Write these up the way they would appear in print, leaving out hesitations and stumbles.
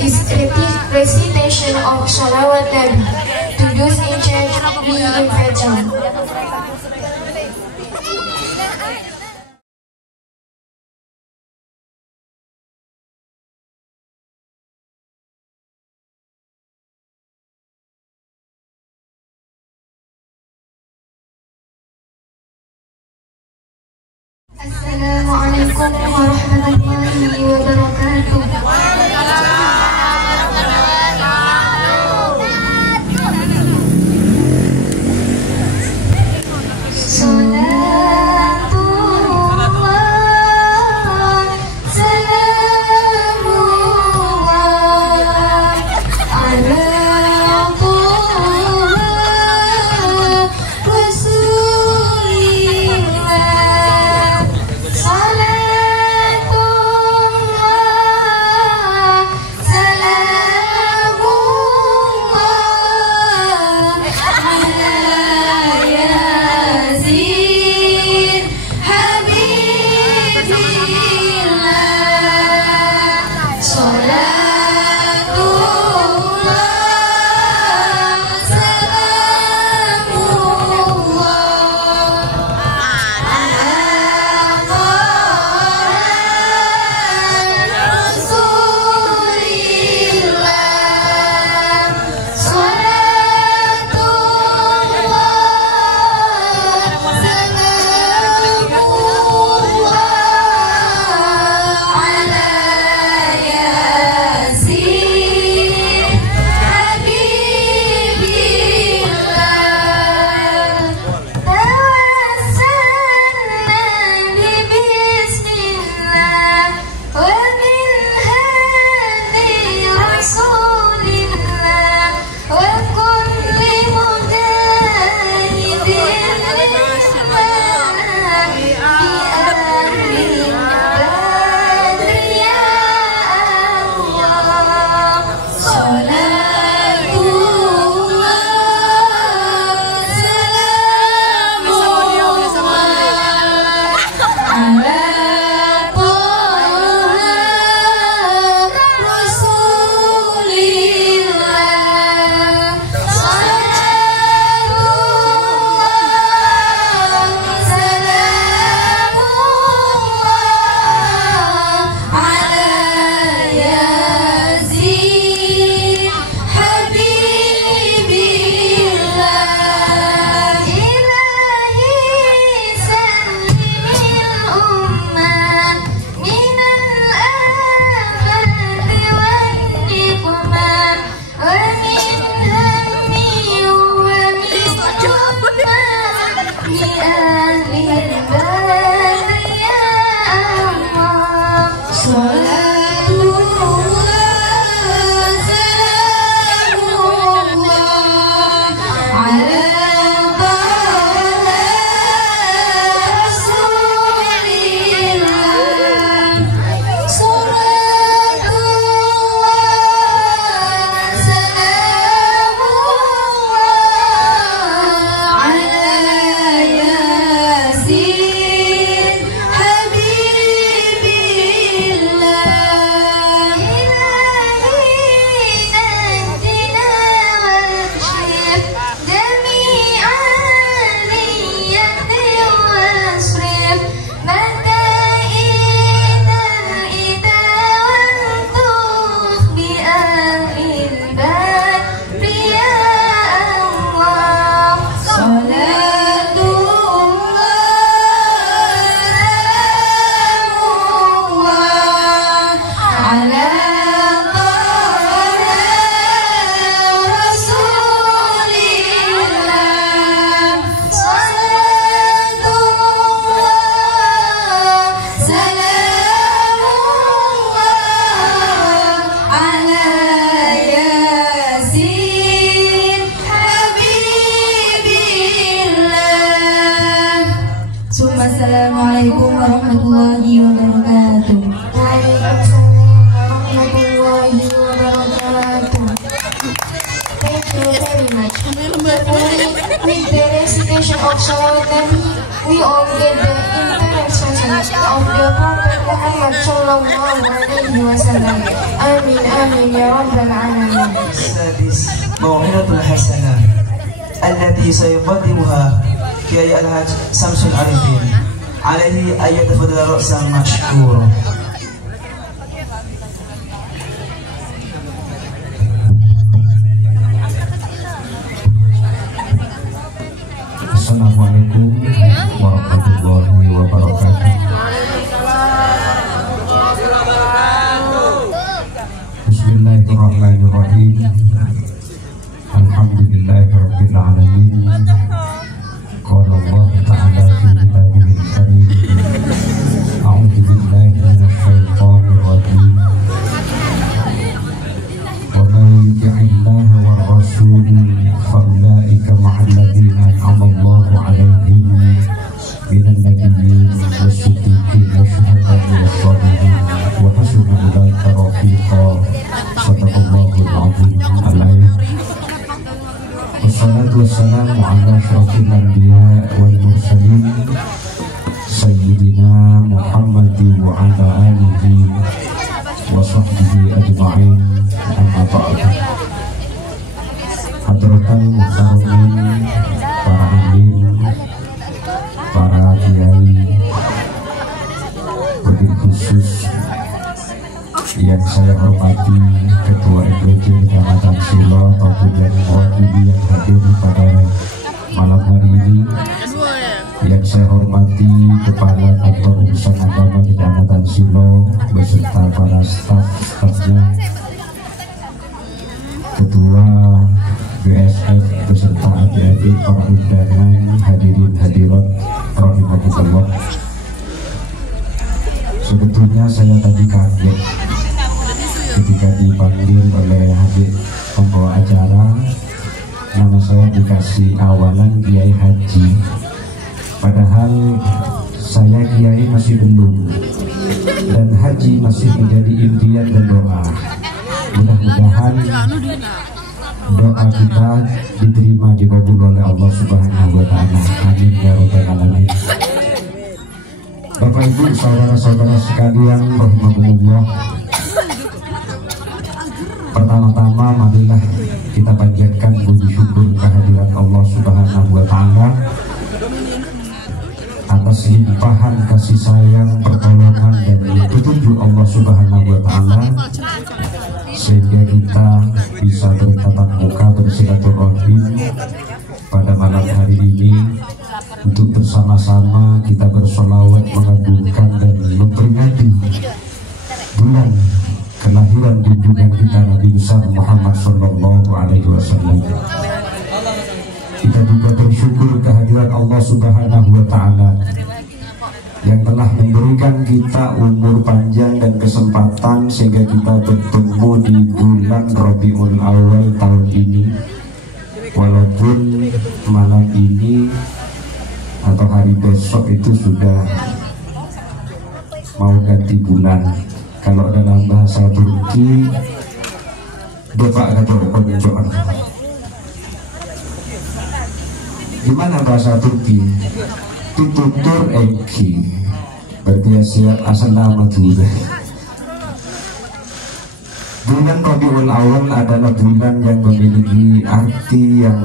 is recitation of Shalawat Nabi. To those in charge, we invite them. Assalamualaikum warahmatullahi wabarakatuh. Assalamualaikum warahmatullahi wabarakatuh. Waalaikumsalam warahmatullahi wabarakatuh. Thank you very much. With the recitation of Shalawat Nabi, we all get the intellectual of the Prophet Muhammad sallallahu alaihi wasallam. Amin amin ya rabbal alamin. السادس موعظة الحسنة التي سيقدمها كي الحاج شمس العارفين عليه أن يتفضل رأسا مشكورا. Assalamualaikum warahmatullahi wabarakatuh. Bismillahirrahmanirrahim. Alhamdulillahirabbil alamin. Qala Allah ta'ala fi kitabihil karim. A'udzu billahi minasy syaithanir rajim. Wa man yuti'illaha war rasul faulaika ma'al ladzina an'ama Allahu 'alaihim minan nabiyyin was-siddiqin wasyuhada'i was-shalihin wa hasuna ulaika rafiqa. Shadaqallahul 'azim. Al-ayat. Wassalatu wassalamu ala asyrafil anbiya wal mursalin sayyidina Muhammadin wa ala alihi wa sahbihi ajma'in. Amma ba'du. Hadratal muhtaramin, para alim, para kiai, wabil khusus yang saya hormati Ketua RPJ Kecamatan Silo ataupun yang mewakili yang hadir pada malam hari ini, yang saya hormati Kepala Kantor Urusan Agama Kecamatan Silo beserta para staf-stafnya, Ketua BSF beserta adik-adik, para undangan, hadirin hadirat rahimakumullah. Sebetulnya saya tadi kaget ketika dipanggil oleh Habib pembawa acara, nama saya dikasih awalan Kiai Haji, padahal saya Kiai masih belum, dan Haji masih menjadi impian dan doa. Mudah-mudahan doa kita diterima, dikabul oleh Allah Subhanahu wa Ta'ala. Amin ya rabbal alamin. Bapak Ibu, saudara-saudara sekalian rahimakumullah, pertama-tama marilah kita panjatkan puji syukur kehadiran Allah Subhanahu wa Ta'ala atas limpahan kasih sayang, pertolongan dan petunjuk Allah Subhanahu wa Ta'ala, sehingga kita bisa bertatap muka bersilaturahim pada malam hari ini untuk bersama-sama kita bersolawat mengagungkan dan memperingati bulan kelahiran junjungan kita Nabi besar Muhammad sallallahu alaihi wasallam. Kita juga bersyukur kehadiran Allah Subhanahu wa Ta'ala yang telah memberikan kita umur panjang dan kesempatan sehingga kita bertemu di bulan Rabiul Awal tahun ini. Walaupun malam ini atau hari besok itu sudah mau ganti bulan. Kalau dalam bahasa Turki, Bapak kata konjoan. Gimana bahasa Turki? Tutur eki, berarti asal nama juga. Bulan Rabiul Awal adalah bulan yang memiliki arti yang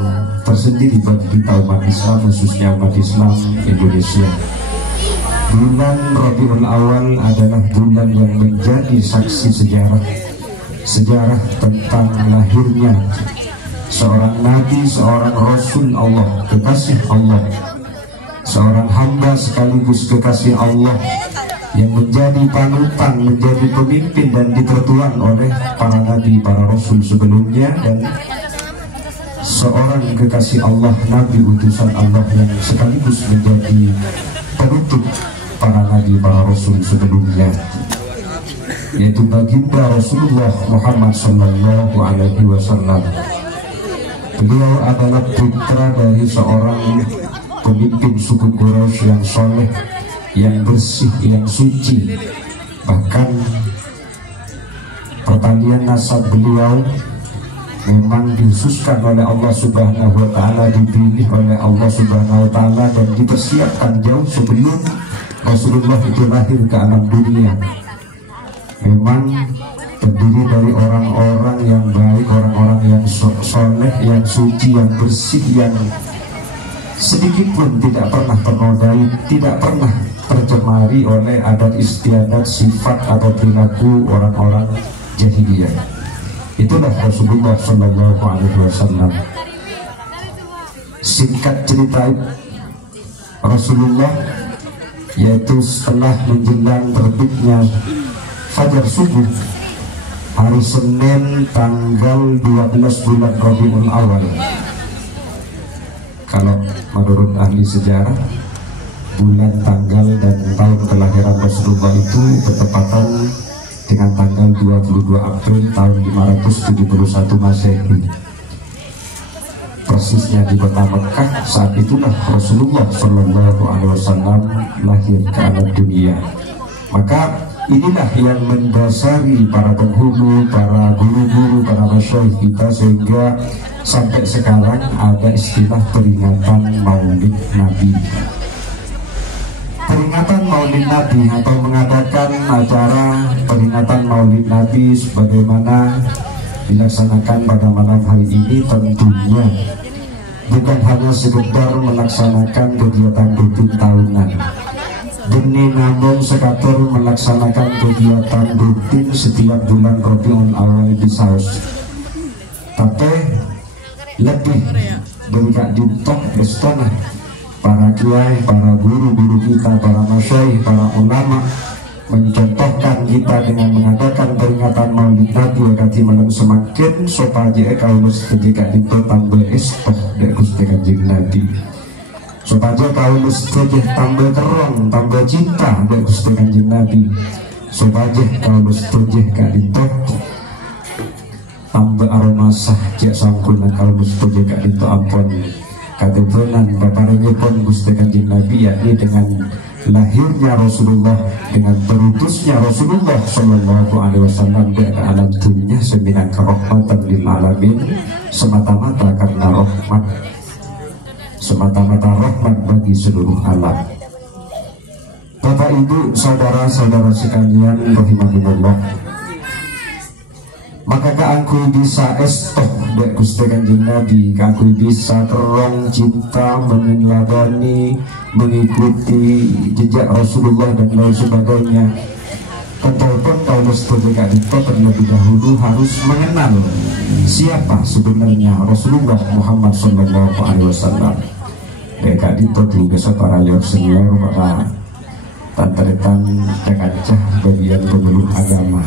tersendiri bagi kita umat Islam, khususnya umat Islam Indonesia. Bulan Rabiul Awal adalah bulan yang menjadi saksi sejarah tentang lahirnya seorang nabi, seorang rasul Allah, kekasih Allah, seorang hamba sekaligus kekasih Allah yang menjadi panutan, menjadi pemimpin dan ditertuan oleh para nabi, para rasul sebelumnya, dan seorang kekasih Allah, nabi utusan Allah yang sekaligus menjadi penutup para nabi, para rasul sebelumnya, yaitu baginda Rasulullah Muhammad sallallahu alaihi wasallam. Beliau adalah putra dari seorang pemimpin suku Quraisy yang soleh, yang bersih, yang suci. Bahkan pertalian nasab beliau memang dikhususkan oleh Allah Subhanahu wa Ta'ala, dipilih oleh Allah Subhanahu wa Ta'ala dan dipersiapkan jauh sebelum Rasulullah itu lahir ke alam dunia memang terdiri dari orang-orang yang baik, orang-orang yang soleh, yang suci, yang bersih, yang sedikit pun tidak pernah ternodai, tidak pernah tercemari oleh adat istiadat, sifat atau perilaku orang-orang jahiliyah. Itulah Rasulullah Shallallahu Alaihi Wasallam. Singkat cerita Rasulullah, yaitu setelah menjelang terbitnya fajar subuh hari Senin tanggal 12 bulan Rabiul Awal. Kalau menurut ahli sejarah, bulan, tanggal, dan tahun kelahiran Rasulullah itu bertepatan dengan tanggal 22 April tahun 571 Masehi. Persisnya di kota Mekah. Saat itulah Rasulullah Shallallahu Alaihi Wasallam lahir ke alam dunia. Maka inilah yang mendasari para penghulu, para guru-guru, para masyayikh kita, sehingga sampai sekarang ada istilah peringatan Maulid Nabi. Peringatan Maulid Nabi atau mengadakan acara peringatan Maulid Nabi sebagaimana dilaksanakan pada malam hari ini tentunya bukan hanya sekedar melaksanakan kegiatan rutin tahunan, demi namun sekatur melaksanakan kegiatan rutin setiap bulan Rabiul Awal di Saus. Tapi lebih dari Kak Dintoh Bestana, para kiai, para guru-guru kita, para masyayikh, para ulama mencontohkan kita dengan mengadakan peringatan Maulid Nabi wakati malam semakin sopaja kaulus ketika Dintoh tambah istoh dek Gusti Kanjeng Nabi, sopaja kaulus ketika tambah terong, tambah cinta dek Gusti Kanjeng Nabi, sopaja kaulus ketika Dintoh tambah aroma sah cek sangkulan kaulus ketika Dintoh ampun katepunan paparingipun Gusti Kanjeng Nabi, yakni dengan lahirnya Rasulullah, dengan berutusnya Rasulullah Shallallahu Alaihi Wasallam ke alam dunia sembilan kerahmatan lil alamin, semata-mata karena rahmat, semata-mata rahmat bagi seluruh alam. Bapak Ibu, saudara-saudara sekalian rahimahumullah, maka keangku bisa estoh dek Gusti Kanjeng Nabi, keangku bisa terong cinta meneladani, mengikuti jejak Rasulullah dan lain sebagainya. Tentu-pun kalau sebagai kita terlebih dahulu harus mengenal siapa sebenarnya Rasulullah Muhammad Sallallahu Alaihi Wasallam. Dek itu juga para lihat senior, para tantaretan dekacah bagian pemeluk agama.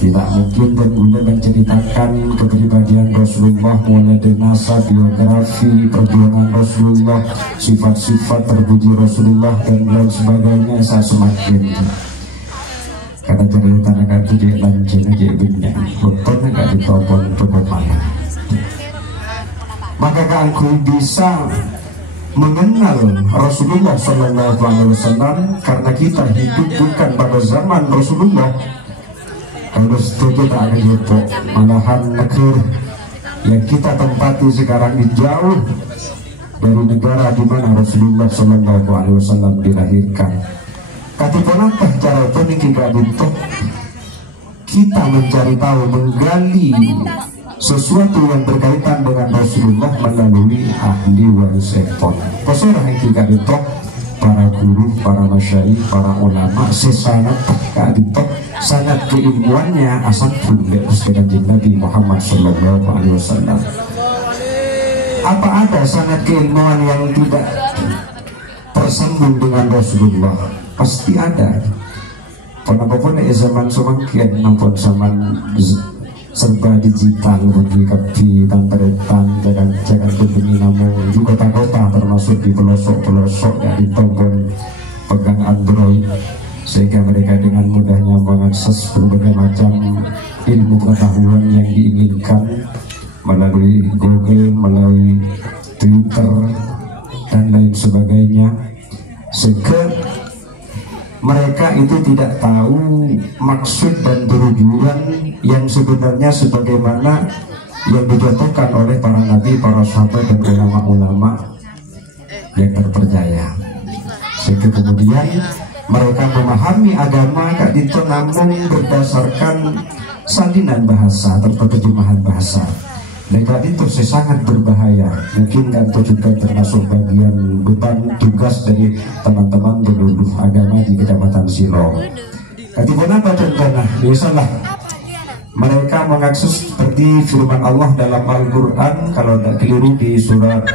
Tidak mungkin berguna menceritakan kepribadian Rasulullah mulai dari nasab, biografi, perjuangan Rasulullah, sifat-sifat terpuji Rasulullah dan lain sebagainya. Saya semakin kata cerita anak itu dia lancin aja binyak, betul nggak ditopon bagaimana. Maka aku bisa mengenal Rasulullah Sallallahu Alaihi Wasallam karena kita hidup bukan pada zaman Rasulullah. Kalau setuju tak ada jopo, malahan negeri yang kita tempati sekarang ini jauh dari negara di mana Rasulullah Shallallahu Alaihi Wasallam dilahirkan. Katipun apa cara peninggi untuk kita mencari tahu, menggali sesuatu yang berkaitan dengan Rasulullah melalui ahli waris ekor. Kosorah yang kita ditok para guru, para masyayikh, para ulama sesangat tak ditok sangat keilmuannya asal bunda Gusti Kanjeng Nabi Muhammad Sallallahu Alaihi Wasallam. Apa ada sangat keilmuan yang tidak tersambung dengan Rasulullah? Pasti ada. Penapapun zaman semakin nampun zaman serba digital bagi kapi tantaretan jangan begini namun di kota-kota termasuk di pelosok-pelosok dari tombol pegang Android, sehingga mereka dengan mudahnya mengakses berbagai macam ilmu pengetahuan yang diinginkan melalui Google, melalui Twitter dan lain sebagainya, sehingga mereka itu tidak tahu maksud dan tujuan yang sebenarnya sebagaimana yang dijatuhkan oleh para nabi, para sahabat dan ulama-ulama yang terpercaya. sehingga kemudian mereka memahami agama kak itu namun berdasarkan salinan bahasa atau terjemahan bahasa. Mereka itu sangat berbahaya. Mungkin kan itu juga termasuk bagian beban tugas dari teman-teman penyuluh agama di Kecamatan Silo. Ketika apa contohnya? Biasalah mereka mengakses seperti firman Allah dalam Al-Quran, kalau tidak keliru di surat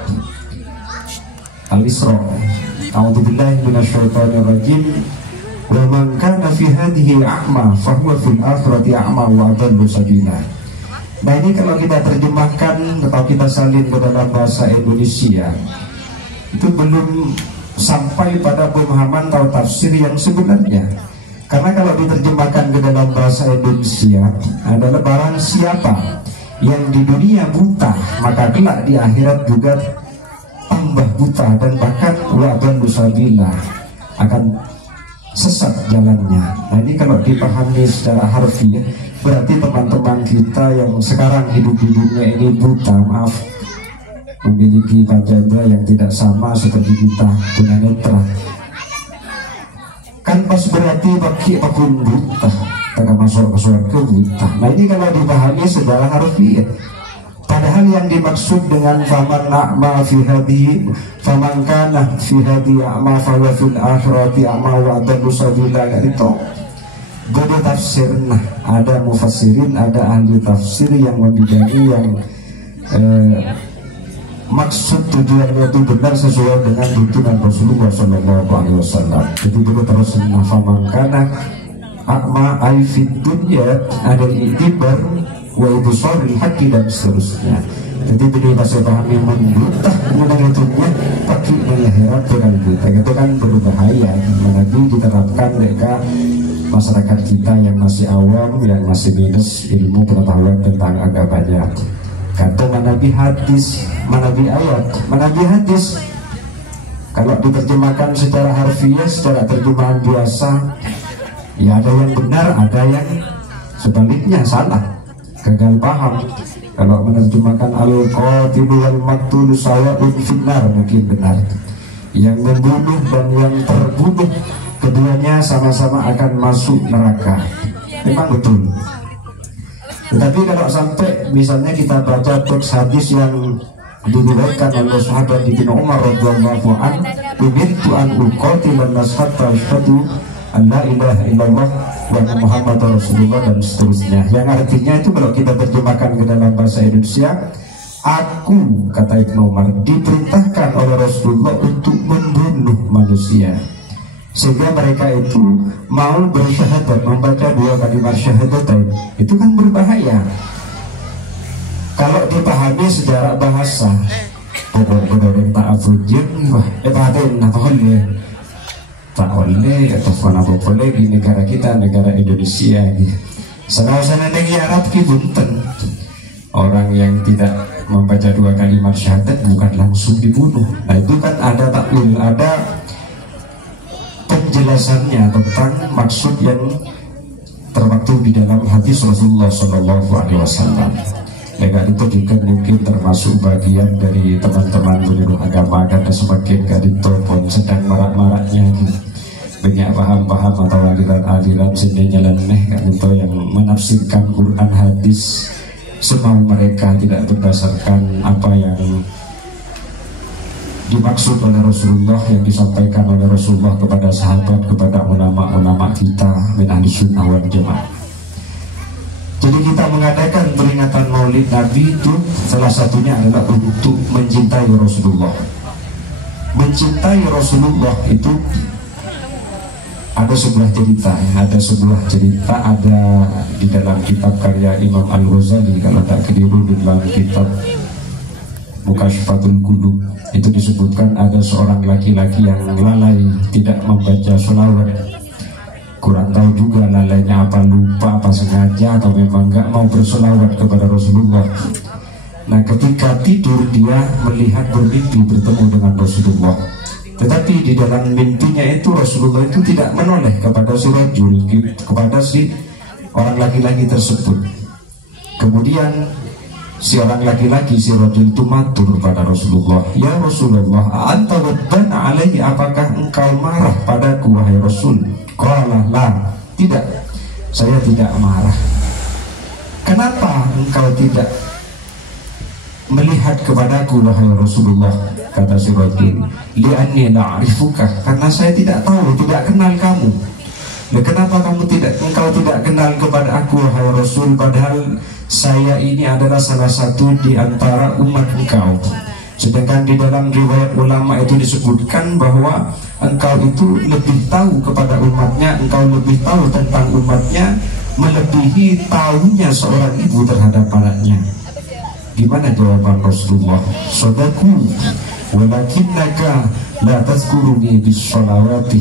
Al-Isra. A'udzubillahi minasyaitonirrajim. Wa man kana fi hadhihi a'ma fa huwa fil akhirati a'ma wa adallu sabila. Nah ini kalau kita terjemahkan atau kita salin ke dalam bahasa Indonesia, itu belum sampai pada pemahaman atau tafsir yang sebenarnya. Karena kalau diterjemahkan ke dalam bahasa Indonesia adalah barang siapa yang di dunia buta, maka kelak di akhirat juga tambah buta dan bahkan wa'dan busabila, akan sesat jalannya. Nah ini kalau dipahami secara harfiah, berarti teman-teman kita yang sekarang hidup di dunia ini buta, maaf, memiliki panjandra yang tidak sama seperti kita, tunanetra. Kan pas berarti bagi apapun buta, kita masuk ke surga buta. Nah ini kalau dipahami secara harfiah. Padahal yang dimaksud dengan faman a'ma fi hadhihi faman kana fi hadhihi a'ma fa huwa fil akhirati a'ma wa adallu sabila, itu beda tafsir. Nah, ada mufassirin, ada ahli tafsir yang membidangi yang maksud tujuannya itu benar sesuai dengan tuntunan Rasulullah SAW. Jadi beda terus faman kana a'ma ay fid dunya ada i'tibar wa ibsaril haqqi dan seterusnya. Jadi beliau masih pahami membuta menegatunya pakai melihat dengan buta, itu kan berbahaya. Apalagi diterapkan mereka masyarakat kita yang masih awam, yang masih minus ilmu pengetahuan tentang agamanya. Kata manabi hadis, manabi ayat, manabi hadis. Kalau diterjemahkan secara harfiah, secara terjemahan biasa, ya ada yang benar, ada yang sebaliknya salah, gagal paham. Kalau menerjemahkan al-qatilu wal maqtulu sawa'un finnar, mungkin benar. Yang membunuh dan yang terbunuh, keduanya sama-sama akan masuk neraka. Memang betul. Tetapi kalau sampai misalnya kita baca teks hadis yang diriwayatkan oleh sahabat Ibnu Umar radhiyallahu anhu, "Umirtu an uqatila an-nas hatta yashhadu an la ilaha illallah wa Muhammad Rasulullah," dan seterusnya. Yang artinya itu kalau kita terjemahkan ke dalam bahasa Indonesia, aku, kata Ibnu Umar, diperintahkan oleh Rasulullah untuk membunuh manusia sehingga mereka itu mau bersyahadat, membaca 2 kalimat syahadatain. Itu kan berbahaya kalau dipahami secara bahasa. Pokok-pokok tak afujin, tak oleh atau mana boleh di negara kita, negara Indonesia gitu. Sana-sana negeri Arab bunten. Orang yang tidak membaca 2 kalimat syahadat bukan langsung dibunuh. Nah itu kan ada takwil, ada penjelasannya tentang maksud yang termaktub di dalam hadis Rasulullah SAW. Mereka itu juga mungkin termasuk bagian dari teman-teman penyuluh agama, karena semakin kadito pun sedang marak-maraknya gitu. Banyak paham-paham atau aliran-aliran sini jalan kan itu yang menafsirkan Quran hadis semau mereka, tidak berdasarkan apa yang dimaksud oleh Rasulullah, yang disampaikan oleh Rasulullah kepada sahabat, kepada ulama-ulama kita min ahli sunnah wal jamaah. Jadi kita mengadakan peringatan Maulid Nabi itu salah satunya adalah untuk mencintai Rasulullah. Mencintai Rasulullah itu ada sebuah cerita, ada di dalam kitab karya Imam Al-Ghazali, kalau tak keliru di dalam kitab Mukashifatul Qulub, itu disebutkan ada seorang laki-laki yang lalai tidak membaca sholawat. Kurang tahu juga lalainya apa, lupa apa sengaja atau memang nggak mau bersolawat kepada Rasulullah. Nah ketika tidur dia melihat bermimpi bertemu dengan Rasulullah, tetapi di dalam mimpinya itu Rasulullah itu tidak menoleh kepada si rajul, kepada si orang laki-laki tersebut. Kemudian Si orang laki-laki, si rajul itu matur pada Rasulullah, "Ya Rasulullah, anta waddana alaihi, apakah engkau marah padaku wahai Rasul?" Qala la, tidak, saya tidak marah. Kenapa engkau tidak melihat kepadaku wahai Rasulullah? Kata si rajul, "Li'anni la'arifuka," karena saya tidak tahu, tidak kenal kamu. Kenapa engkau tidak kenal kepada aku wahai Rasul, padahal saya ini adalah salah satu di antara umat engkau. Sedangkan di dalam riwayat ulama itu disebutkan bahwa engkau itu lebih tahu kepada umatnya, engkau lebih tahu tentang umatnya melebihi tahunya seorang ibu terhadap anaknya. Gimana jawaban Rasulullah? "Sadaku, walakinnaka la tazkuruni bis-shalawati."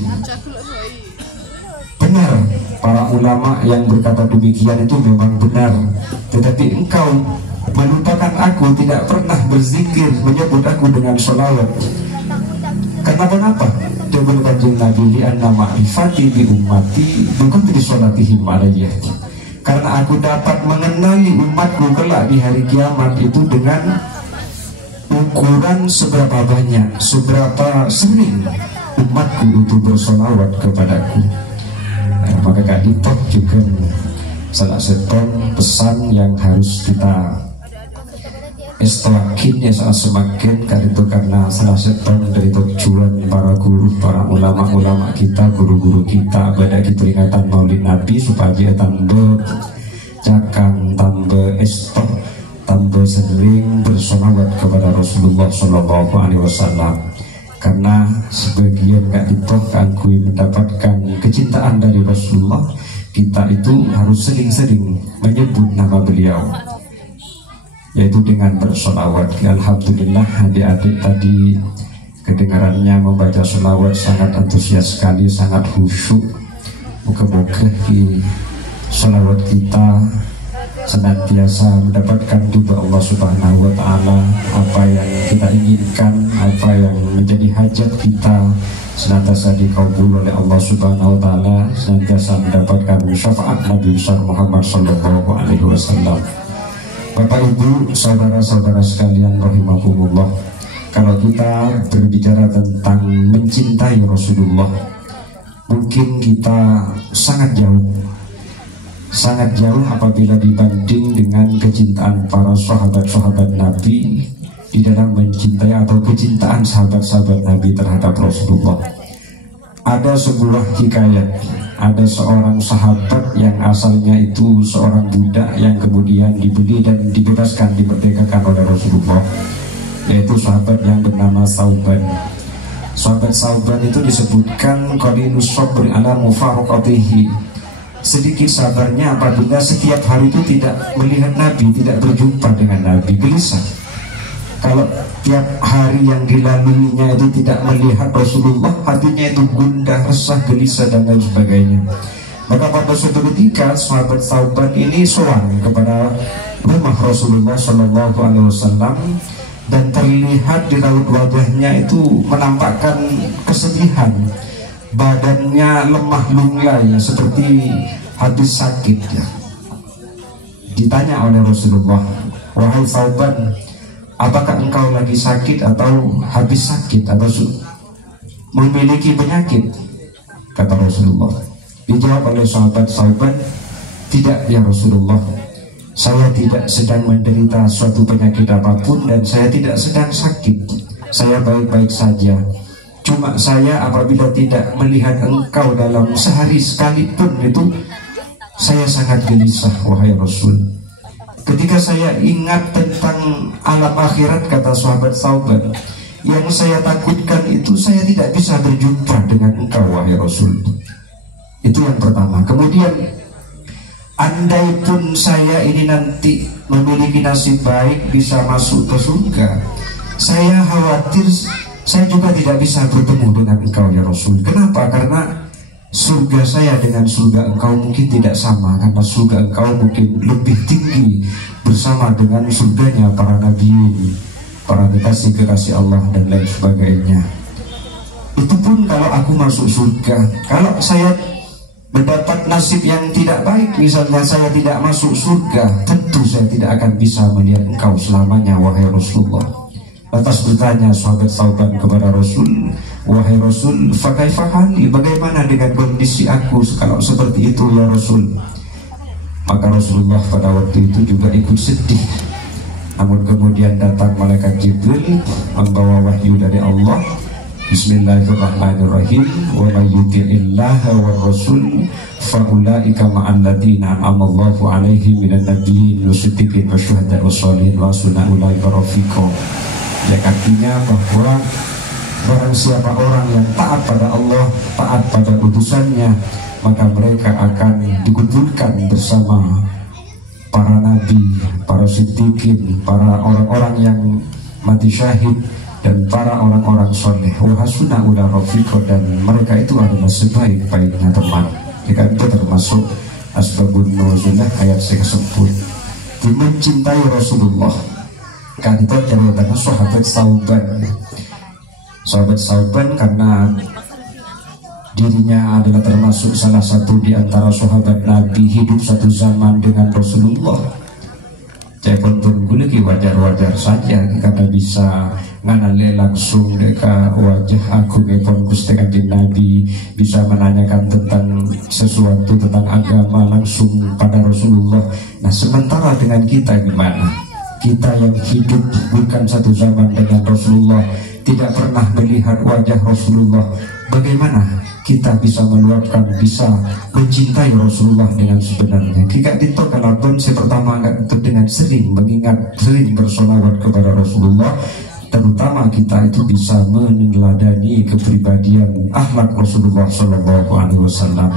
Benar, para ulama yang berkata demikian itu memang benar, tetapi engkau melupakan aku, tidak pernah berzikir menyebut aku dengan sholawat. Kenapa? Jawab kanjeng Nabi, "Li'anna ma'rifati bi ummati bukan di sholatihim alayya." Karena aku dapat mengenali umatku kelak di hari kiamat itu dengan ukuran seberapa banyak, seberapa sering umatku itu bersolawat kepadaku. Maka Kak Ditok juga salah satu pesan yang harus kita istilahin ya saat semakin karena salah satu dari tujuan para guru, para ulama-ulama kita, guru-guru kita pada peringatan Maulid Nabi supaya tambah cakang, tambah istok, tambah sering bersolawat kepada Rasulullah SAW. Karena sebagian Kak Ditok akui mendapatkan kecintaan dari Rasulullah, kita itu harus sering-sering menyebut nama beliau, yaitu dengan bersolawat. Alhamdulillah adik-adik tadi kedengarannya membaca solawat sangat antusias sekali, sangat khusyuk. Moga-moga solawat kita senantiasa mendapatkan ridha Allah Subhanahu wa Ta'ala. Apa yang kita inginkan, apa yang menjadi hajat kita senantiasa dikabul oleh Allah Subhanahu wa Ta'ala, senantiasa mendapatkan syafaat Nabi besar Muhammad sallallahu alaihi wasallam. Bapak Ibu, saudara-saudara sekalian rahimakumullah, kalau kita berbicara tentang mencintai Rasulullah, mungkin kita sangat jauh apabila dibanding dengan kecintaan para sahabat-sahabat Nabi di dalam mencintai atau kecintaan sahabat-sahabat Nabi terhadap Rasulullah. Ada sebuah hikayat, ada seorang sahabat yang asalnya itu seorang budak yang kemudian dibeli dan dibebaskan, dimerdekakan oleh Rasulullah, yaitu sahabat yang bernama Sauban. Sahabat Sauban itu disebutkan qalinus sabri ala mufaraqatihi, sedikit sabarnya apabila setiap hari itu tidak melihat Nabi, tidak berjumpa dengan Nabi, gelisah. Kalau tiap hari yang dilaluinya itu tidak melihat Rasulullah, hatinya itu gundah, resah, gelisah dan lain sebagainya. Maka pada suatu ketika sahabat Sauban ini sowan kepada rumah Rasulullah Shallallahu Alaihi Wasallam, dan terlihat di raut wajahnya itu menampakkan kesedihan. Badannya lemah lunglai seperti habis sakit ya. Ditanya oleh Rasulullah, "Wahai Sauban, apakah engkau lagi sakit atau habis sakit atau memiliki penyakit?" Kata Rasulullah. Dijawab oleh sahabat Sauban, "Tidak ya Rasulullah, saya tidak sedang menderita suatu penyakit apapun dan saya tidak sedang sakit. Saya baik-baik saja. Cuma saya apabila tidak melihat engkau dalam sehari sekalipun itu, saya sangat gelisah wahai Rasul. Ketika saya ingat tentang alam akhirat," kata sahabat Sauban, "yang saya takutkan itu saya tidak bisa berjumpa dengan engkau wahai Rasul." Itu yang pertama. Kemudian, andai pun saya ini nanti memiliki nasib baik bisa masuk ke surga, saya khawatir saya juga tidak bisa bertemu dengan engkau ya Rasul. Kenapa? Karena surga saya dengan surga engkau mungkin tidak sama, karena surga engkau mungkin lebih tinggi bersama dengan surganya para nabi, para kekasih-kekasih Allah dan lain sebagainya. Itu pun kalau aku masuk surga. Kalau saya mendapat nasib yang tidak baik, misalnya saya tidak masuk surga, tentu saya tidak akan bisa melihat engkau selamanya, wahai Rasulullah. Lantas bertanya sahabat Thauban kepada Rasul, wahai Rasul, fakaifa hali, bagaimana dengan kondisi aku kalau seperti itu ya Rasul? Maka Rasulullah pada waktu itu juga ikut sedih. Namun kemudian datang malaikat Jibril membawa wahyu dari Allah. Bismillahirrahmanirrahim. Wa may yuti'illaha war rasul fa ulaika ma'al ladzina an'ama Allahu 'alaihim minan nabiyyin wasiddiqin wasyuhada'i wassalihin wa hasuna ulaika rafiqa. Yang artinya bahwa barang siapa orang yang taat pada Allah, taat pada utusannya, maka mereka akan dikumpulkan bersama para nabi, para siddiqin, para orang-orang yang mati syahid, dan para orang-orang soleh. Wahasuna ula rafiqo, dan mereka itu adalah sebaik-baiknya teman. Jika itu termasuk asbabun nuzulah ayat tersebut. Mencintai Rasulullah. Kan itu ceritakan sahabat Thauban. Sahabat Thauban karena dirinya adalah termasuk salah satu di antara sahabat Nabi, hidup satu zaman dengan Rasulullah. Saya pun lagi wajar-wajar saja karena bisa nganale langsung deka wajah aku kepon Gusti Kanjeng Nabi, bisa menanyakan tentang sesuatu tentang agama langsung pada Rasulullah. Nah, sementara dengan kita gimana? Kita yang hidup bukan satu zaman dengan Rasulullah, tidak pernah melihat wajah Rasulullah, bagaimana kita bisa meluapkan, bisa mencintai Rasulullah dengan sebenarnya? Jika ditolakkan saya pertama itu dengan sering mengingat, sering bersolawat kepada Rasulullah. Terutama kita itu bisa meneladani kepribadian akhlak Rasulullah SAW.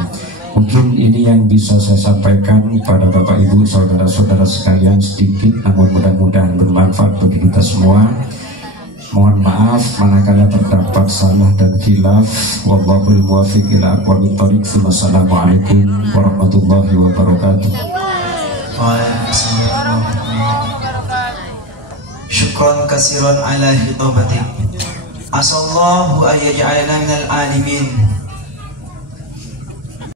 Mungkin ini yang bisa saya sampaikan pada Bapak Ibu, saudara-saudara sekalian, sedikit namun mudah-mudahan bermanfaat bagi kita semua. Mohon maaf manakala terdapat salah dan khilaf. Wallahul muwaffiq ila aqwamit thoriq. Wassalamualaikum warahmatullahi wabarakatuh. Waalaikumsalam. Syukran kasiran ala hidabatik. Asallahu ayyaj'alana minal alimin